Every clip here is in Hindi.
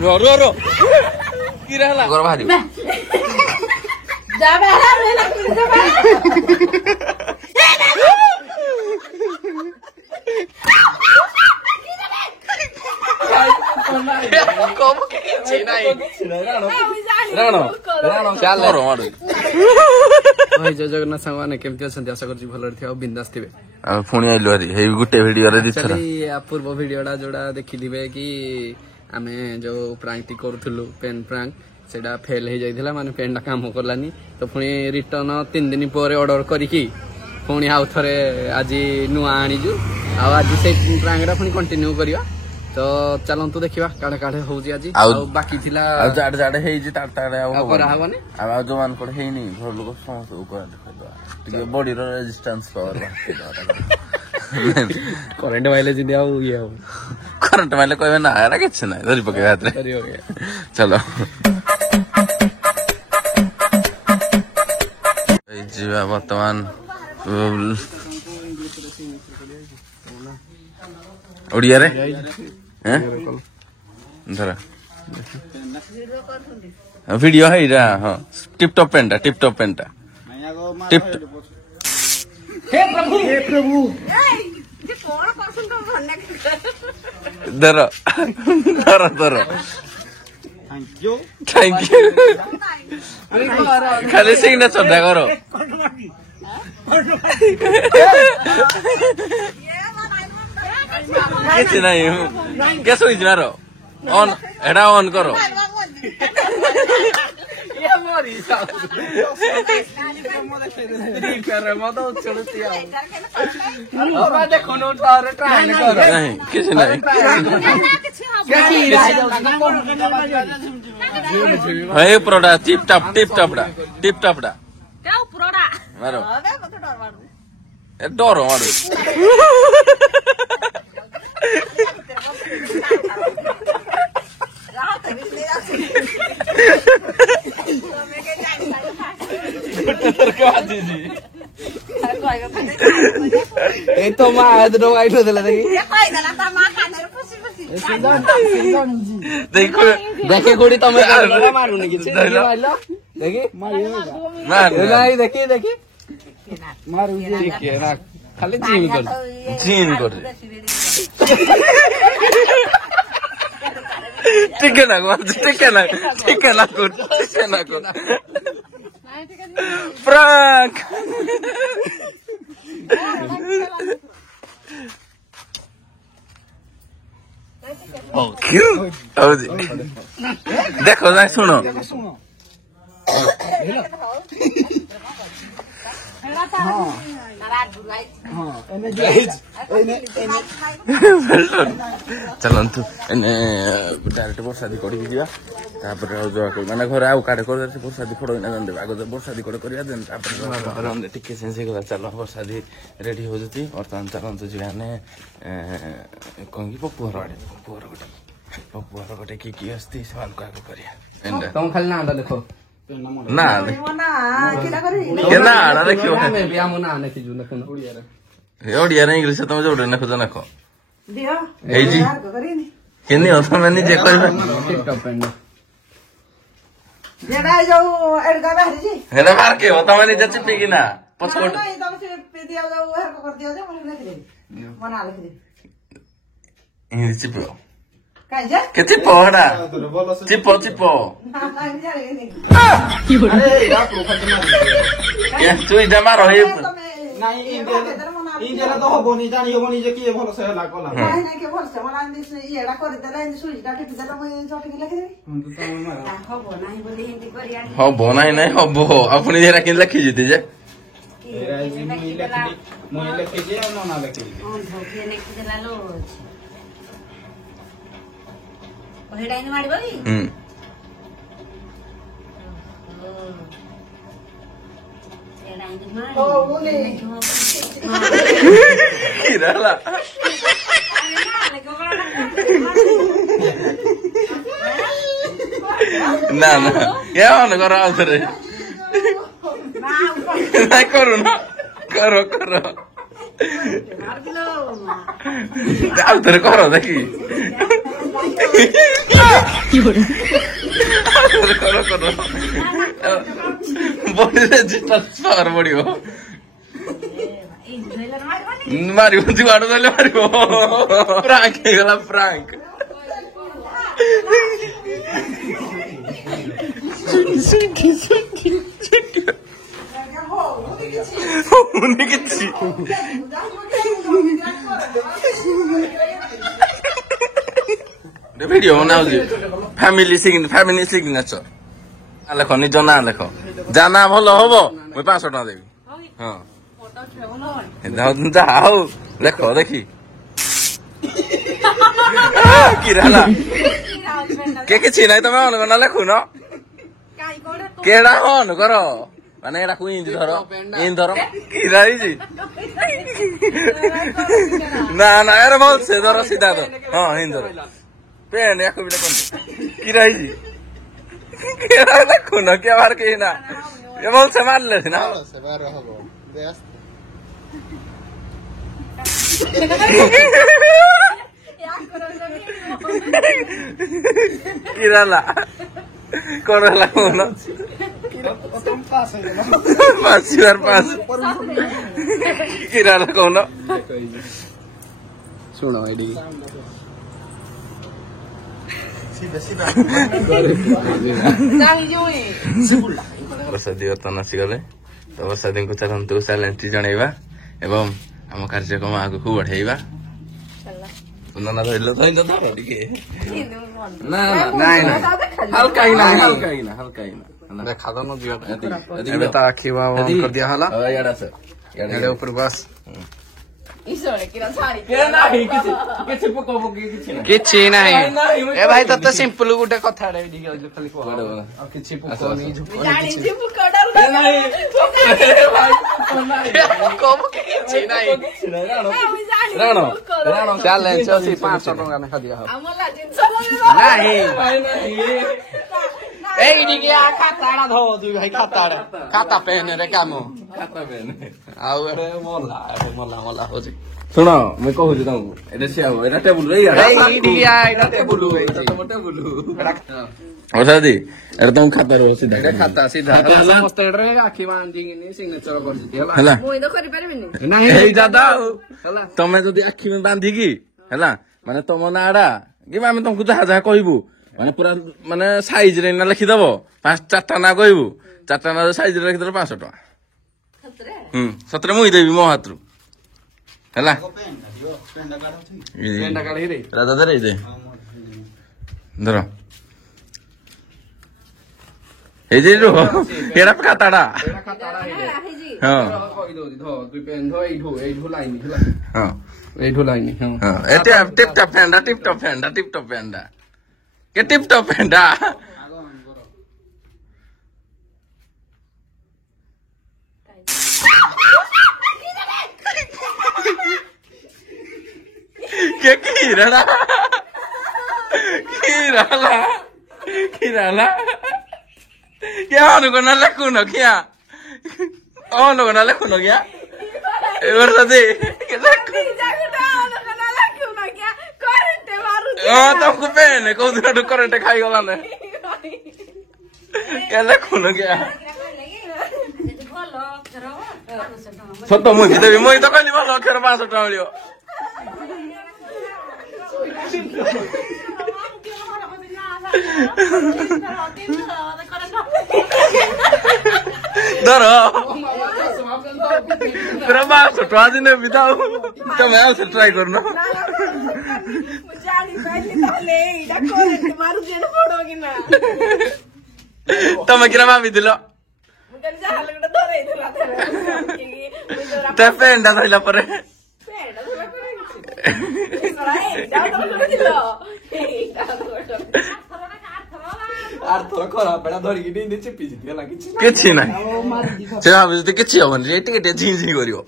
रो की रहला घर बाहरी जा बेला बेला como que china aí Rano चाल रो माडु भाई जय जगन्नाथ सांगवाने केमती अछंती आशा करछि भलर थिया बिंदास थिबे आ पुणी आइलो हरी हे गुटे वीडियो रे दिथरा चली पूर्व वीडियोडा जोडा देखिलिबे कि आमे जो प्रांक टी करथुलु पेन प्रांक सेडा फेल हे जाइथिला माने पेनडा काम करलानी तो पुणी रिटर्न 3 दिन परे ऑर्डर करिकि पुणी आउ थरे आज नुआ आनिजु आ आज से प्रांकडा पुणी कंटिन्यू करिया तो चलंतु देखिबा काडे काडे होउजी आज आ बाकी थिला आ जाड जाड हे जी ताड ताड आ करा हबने आ जवान कोड हेनी घर लोग समस्त ऊपर देखदवा टिके बॉडी रो रेजिस्टेंस पावर करंट वाले जिंदे आउ ये हो करंट वाले कोई ना आया किछ ना धरी पके हाथ रे सरी हो गया चलो ए जीवा वर्तमान ओडिया रे हैं धरा वीडियो है रा हां टिप टॉप पेंटा टिप हे प्रभु ये कोरा पर्सन को भन्ने धरा थैंक यू खाली सिग्नेचर दा करो किसी नहीं कैसे हुई मारो ऑन एडा ऑन करो ये मोरी करे मत चलती आओ और देखो नो और ट्राई करो नहीं किसी नहीं भाई प्रोडा टिप टॉप डा क्या प्रोडा मारो अबे मत डर मारू ए डरो मारो ए तो मा आद नो आइट होतला देखि ये कोई दला ता मा खाने पुसी देखो देखे गोड़ी तमे मारू ने कि मारलो देखि मार नहीं देखि मारू ठीक है ना खाली जीन कर ठीक है ना फ्रैंक क्यों देखो जाए सुनो चलतु डायरेक्ट बर्षादी कर माने घर आउ काटे कर बर्षादी फड़ जान आग बर्षादी कड़े कर टिके चेंज होगा चल बर्षादी रेडी हो जाती बर्तमान चलतु जीवाने कौन कि पपुहर आड़े पपुहर गोटे कि अस्ति से आगे करिया तुम खाली ना देखो ना देखियो ओडिया रे इंग्लिश तुम जोड़े नखो नख ए जी केनी हो तुम निजे कहबे टिप टॉप पेंड जेडा जो एडगा बाहरी जी हेना मार के हो तुम निजे चिपी कि ना पछकोट नहीं तुम से पे दिया जाओ हर को कर दिया जे मन लिख दे बना लिख दे इंग्लिश चिपो काई जे के चिपोड़ा चिपो ना नहीं जाने अरे या प्रोफाइल मार ये तू इधर मारो ये नहीं इंडिया तो होबोनी जानी होबोनी जे की भलो से हला कोला नहीं के भल से मना दिस येडा कर देला इन सुई डाटे देला मैं चटकी लिख दे हबो नहीं बोली हिंदी करिया हो बोना ही नहीं हबो अपनी जरा किन लिखि जते जे मुई लिखि जे ना लिखि धोके लिखि देला लो ओहेडा इन मारिबो की ओ बोले किराला ना क्या मन करो आउथरे ना करो ना करो आउथरे करो देखी କର କର ବଡିରେ ଜିଟା ପାୱାର ବଢିବ ମାରିବ ଯୁଆଡୁ ଧରିଲେ ମାରିବ ପ୍ରାଙ୍କ ହେଇଗଲା ପ୍ରାଙ୍କ ହଉନି କିଛି ଭିଡିଓ ବନାଉଛି ଫ୍ୟାମିଲି ସିଗ୍ନେଚର ଲେଖ ନିଜ ନାଁ ଲେଖ ଯାହା ନାଁ ଭଲ ହବ ମୁଁ 500 ଟଙ୍କା ଦେବି ହଁ ଯାହା ହଉ ଲେଖ ଦେଖି କିରା ହେଲା କିଛି ନାହିଁ ତମେ ଅନ ନା ଲେଖୁନ କେଡା ଅନ କର ମାନେ ଏଟାକୁ ଇନ୍ତି ଧର କିରା ହେଇଛି ନା ନା ଆରେ ଭଲସେ ଧର ସିଧା ଧର ହଁ ହିନ୍ତି ଧର ପେନ୍ ୟାକୁ ବି ଦେଖନ୍ତୁ କିରା ହେଇଛି କେଡା ଦେଖୁନ କେ ବାହାର କେହି ନା ଏ ଭଲସେ ମାରିଲେ ସିନା କିରା ହେଲା କଣ ହେଲା କହୁନ କିରା ହେଲା କହୁନ ଶୁଣ ଏଇଠି ବର୍ଷାଦି ବର୍ତ୍ତମାନ ଆସିଗଲେ ତ ବର୍ଷାଦିଙ୍କୁ ଚାଲନ୍ତୁ ଚ୍ୟାଲେଞ୍ଜଟି ଜଣେଇବା ଏବଂ ଆମ କାର୍ଯ୍ୟକ୍ରମ ଆଗକୁ ବଢେଇବା ନନା ଧରିଲ ଧର ଟିକେ ହାଲକା ଦେଖା ଦନ ଝିଅ ଏବେ ତା ଆଖି କରିଦିଆ ହେଲା ଏଡେ ଉପରକୁ ଆସ କିଛି ନାହିଁ ଏ ଭାଇ ତତେ ସିମ୍ପଲ ଗୋଟେ କଥାଟେ ଖାଲି କିଛି ଚ୍ୟାଲେଞ୍ଜ ଅଛି 500 ଟଙ୍କା ଲେଖା ଦିଆ ହବ ନାହିଁ ଏଇଠିକି ଖାତାଟା ଧର ଦୁଇ ଭାଇ ଖାତା ପେନରେ କାମ ଆଉ ଏଡେ ମଲା ହଉଛି ଶୁଣ ମୁଁ କହୁଛି ତମକୁ ଏଟା ସିଆ ଏଟା ଟେବୁଲ ଅସାଦି ଏଟା ତମ ଖାତାରେ ସିଧା ଖାତା ସିଧା ସମସ୍ତେ ଆଖି ବାନ୍ଧିକିନି ସିଗ୍ନେଚର କରିଛି ହେଲା ନାହିଁ ଏଇ ଦାଦା ଆଉ ତମେ ଯଦି ଆଖି ବାନ୍ଧିକି ହେଲା ମାନେ ତମ ନାଁଟା କି ଆମେ ତମକୁ ଯାହା ଯାହା କହିବୁ ମାନେ ପୁରା ମାନେ ସାଇଜ ରେ ନା ଲେଖିଦବ 4ଟା ନାଁ କହିବୁ 4ଟା ନାଁ ସାଇଜ ରେ ଲେଖିଦେଲେ 500 ଟଙ୍କା ସତରେ ମୁଁ ଦେବି ମୋ ହାତରୁ ହେଲା ରାଧା ଧର ଧର এই যে এরা খাতাটা হ্যাঁ টিপটপ ফ্যান্ডা কে টিপটপ ফ্যান্ডা কে কিরালা क्या को ना लेकुनो क्या ono को ना लेकुनो क्या एवर दे तुमको पेन को दिन करंट खाई गला ने क्या लेकुनो क्या सत मुई देबी मुई तो कहली भलो अक्षर 500 टका मिलियो धर पूरा 500 टका दिन बिताऊ तमे आउसे ट्राई करनो तमे किरा भाबी दिलो ते पेंडा धइला परे କିଛି ନାହିଁ ସେ ଭାବୁଛି ଯଦି କିଛି ହବନି ଟିକେ ଟିକେ ଝିଝି କରିବ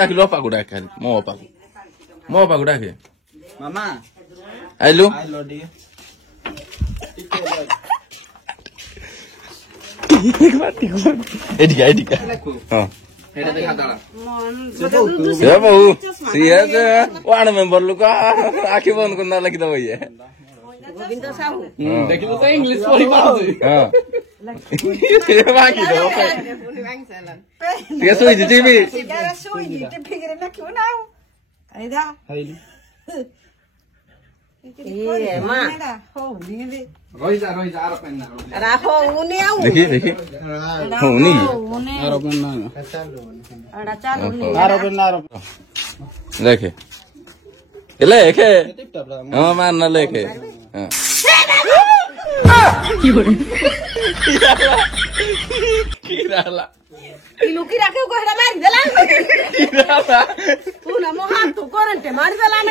ଡାକିଲୁ ଅପାକୁ ଡାକେ ମୋ ଅପାକୁ ଡାକେ ମାମା ଆଇଲୁ ଏଠିକା ଏଠିକା ହଁ ଏଇଟା ଦେଖା ଦଳା ସେ ବୋଉ ସିଏ ୱାର୍ଡ ମେମ୍ବର ଲୋକ ଆଖି ବନ୍ଦ କରି ନା ଲେଖିଦବ ଇଏ ଗୋବିନ୍ଦ ସାହୁ ଦେଖିବୁ ତ ଇଂଲିଶ ପଢି ପାରୁଛି ହଁ ମାଗିଦବ ଟିକେ ଶୋଇଛି ଟିଭି ଶୋଇଛି ଟିଭିରେ ଲେଖିବୁ ନା ଆଉ ଏଇଟା ହଉନି ରହିଯା ଆର ପେନ୍ ନା ହଉନି ଆଉ ଦେଖି ଦେଖି ହଉନି ଆର ପେନ୍ ନା ଏଇଟା ଚାଲୁନି ଲେଖେ ଲେଖେ ହଁ ମାନ ଲେଖେ ହଁ କିରାଲା ଲୁକି ରାଖେ କୋହଡା ମାରି ଦେଲା ତୁ ନା ମୋ ହାତ କରେଣ୍ଟ ମାରି ଦେଲା ନା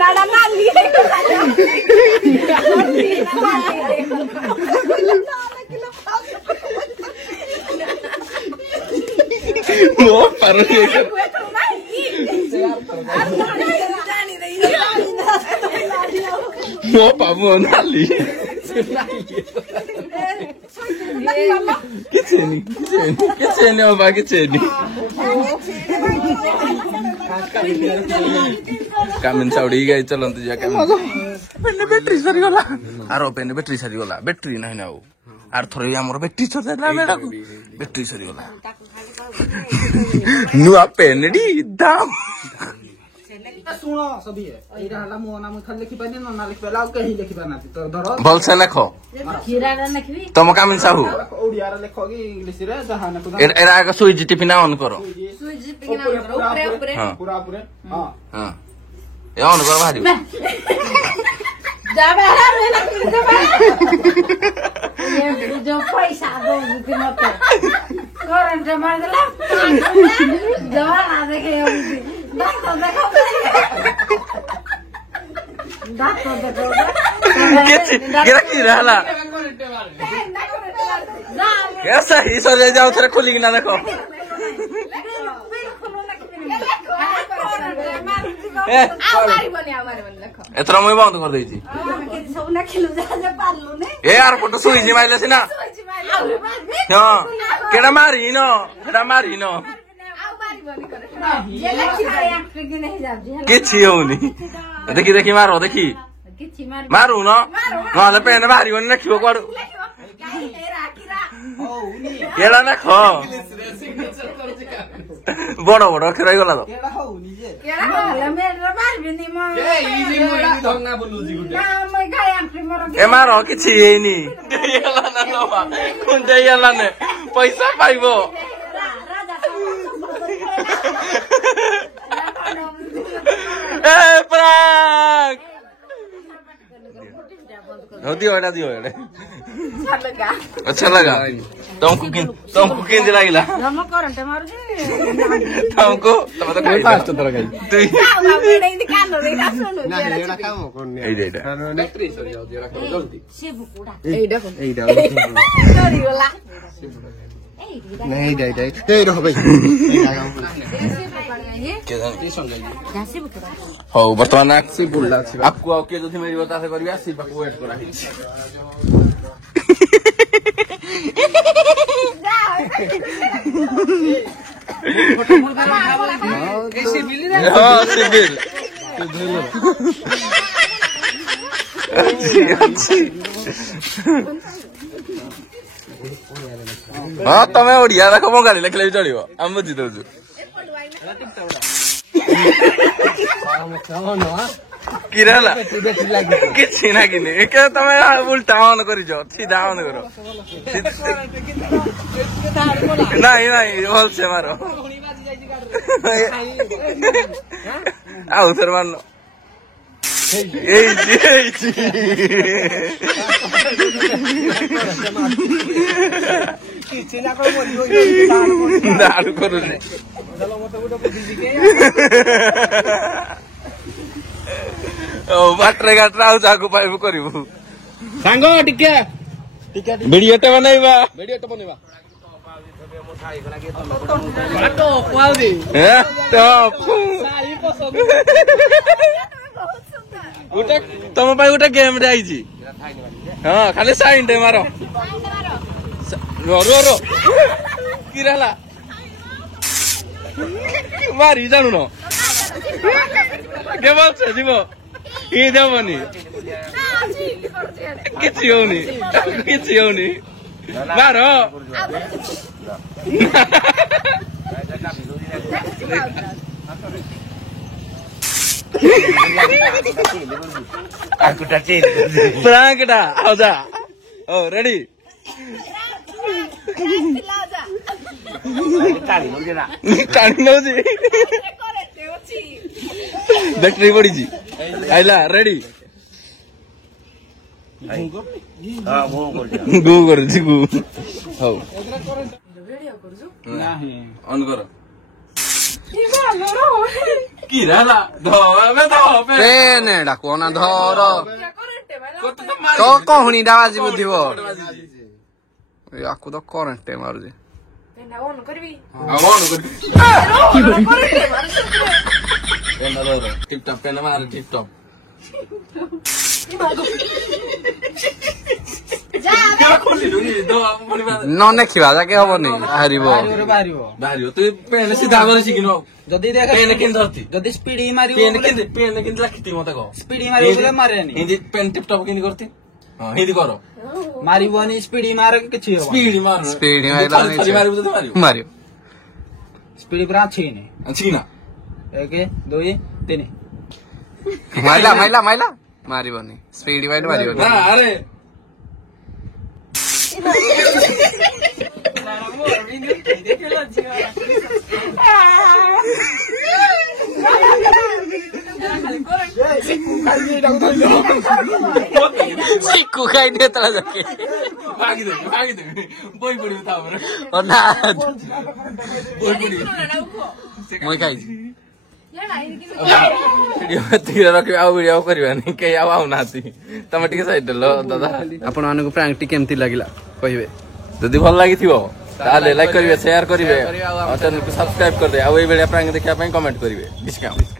ନାଡା ନାଲି ମୋ ପାର ମୋ ପାବୁ ନାଲି କିଛି ନି ବାବା କିଛି ନି କାମିନ ସାଉଡି ଗାଇ ଚଲନ୍ତୁ ଯା କାମିନ ପେନ ବ୍ୟାଟରୀ ସରିଗଲା ଆର ପେନ ବ୍ୟାଟରୀ ସରିଗଲା ବ୍ୟାଟରୀ ନାହିଁ ନା ଆଉ ଆର ଥରେ ଆମର ବ୍ୟାଟରୀ ସରିଲା ମେଡାକୁ ବ୍ୟାଟରୀ ସରିଗଲା ନୂଆ ପେନ ଡି ଦାମ ଶୁଣ ସବି ଏଇଟା ହେଲା ମୋ ନାମ ଖାଲି ଲେଖିପାନି ନା ଲେଖିପାରିଲା ଆଉ କେହି ଲେଖିପାରୁନାହାନ୍ତି ତୋର ଧର ଭଲସେ ଲେଖ ତମ କାମିନ ସାହୁ ଓଡିଆରେ ଲେଖ କି ଇଂଲିଶରେ ଯାହା ଲେଖୁ ଏରା ଆଗ ସୁଇଚ୍ ଟିପିନା ଅନ୍ କର ପୁରା ଉପରେ ହଁ ହଁ ଏ ଅନ୍ କର ବାହାରିବ जो पैसा दौड़ती मत करंट मार देला जवाना देखे डॉक्टर देखो केरा की रहला कैसा ही सजे जाओ थरे खोली कि ना देखो एथरा मुई बंद कर देछि ए यार फोटो सुई माइले सिना हां केडा मारी न केडा मारी न किछि होनी देखि देखि मारो देखि मारू न नहले पेन मारी बनी रखिबो कोडू केडा ना खो बड़ बड़ अक्षर गला तो केडा होनी जे केडा होला मेरे मारबिनी म ए इजी मोई धंगा बोलुजी गुटे ना म गाय आंटी मोर ए मारो किछि हेनी देयला ना नवा कोन देयला ने पैसा पाइबो ए प्राक दियो एडे अच्छा लगा तुमको किन लागिला हम करंट मारू जे तुमको तब तो खाई पास्ट तरह खाई तू ना बेडे इन कान रे ना सुनु ना एडा काम कोन ए देडा बैटरी सरी जाउ जेरा कर जल्दी से बुकुडा एडा सरी होला नहीं दे दे दे रहो भाई एडा काम के जाने जासी बुकुडा हो वर्तमान से बुल्ला छी आपको के जो मेरी बता से करबी आसी पाको वेट करा ही हां सिविल अच्छी हाँ तमें ओडिया देखो मो गाड़ी लिखले चलियो हम बुझी दउछु कि रहला किछि ना किने के तमे उल्टा ऑन करि जो सीधा ऑन करो नहीं नहीं बोल से मारो आउ सर मानो दारू करू बाटरे घाटरे आउ जागु पाइबु करिबु सांग टिके वीडियो टे बनाइबा बाटो क्वालिटी हैं टॉप सारी पसंद ଗୋଟେ ତମ ପାଇଁ ଗୋଟେ ଗେମ୍ ରେ ଆଇଛି ହଁ ଖାଲି ସାଇନ୍ ଟେ ମାର रो କି ହେଲା ମାରି ଜାଣୁନ କେବଳ ସେ ଯିବ ଇ ଦେବନି କିଛି ହଉନି ମାର ପ୍ରାଙ୍କ ଟା ଆଉ ଯା ଓ ରେଡି ଟାଣି ନଉଛି ବ୍ୟାଟେରୀ ପଡିଛି ଆଇଲା ରେଡି ଗୁ କରୁଛି ଗୁ ହଉ ଅନ୍ କର କି ହେଲା ପେନ୍ ଏଟା କଣ ଧର ତ କହୁଣିଟା ବାଜି ବୁଧିବ ୟାକୁ ତ କରେଣ୍ଟ ମାରୁଛି टिपटॉप पेन मार टिपटॉप ନ ଦେଖିବା ଯାକେ ହବନି ବାହାରିବ ବାହାରିବ ତୁ ପେନ୍ ସିଧା କରି ଶିଖିନ ଯଦି ଦେଖ ପେନ୍ କେମିତି ଧରତି ଯଦି ସ୍ପିଡ ମାରିବ ପେନ୍ କେମିତି ଲାଖିତି ମତେ କହ ସ୍ପିଡ ମାରିବ ବୋଲେ ମାରେନି ହିନ୍ଦୀ ପେନ୍ टिपटॉप କେମିତି କରତି ହଁ ହିନ୍ଦୀ କର ମାରିବନି ସ୍ପିଡ ମାର କିଛି ହବ ସ୍ପିଡ ମାର ସ୍ପିଡ ମାରିବୁ ଯଦି ମାରିବ ସ୍ପିଡ ପୁରା ଛିନି ଅଛି ନା 1 2 3 ମାଇଲା ମାରିବନି ସ୍ପିଡ ମାଇଲେ ମାରିବନି ନା ଆରେ ଚିକୁ ଖାଇଦିଏ ତଳେ ଯାକେ ଭାଗିଦେବି ବହି ପଡିବ ତାପରେ ମୁଇଁ ଖାଇଛି ଭିଡିଓ ଏତିକିରେ ରଖିବା ଆଉ ଭିଡିଓ କରିବାନି କେହି ଆଉ ଆଉନାହାନ୍ତି ତମେ ଟିକେ ସାଇଡ୍ ଲ ଦାଦା ଆପଣ ମାନଙ୍କୁ ପ୍ରାଙ୍କଟି କେମିତି ଲାଗିଲା କହିବେ ଯଦି ଭଲ ଲାଗିଥିବ ତାହେଲେ ଲାଇକ୍ କରିବେ ସେୟାର କରିବେ ଆଉ ଚ୍ୟାନେଲକୁ ସବସ୍କ୍ରାଇବ କରିଦେବେ ଆଉ ଏଇଭଳିଆ ପ୍ରାଙ୍କ ଦେଖିବା ପାଇଁ କମେଣ୍ଟ କରିବେ ଡିସକାଉଣ୍ଟ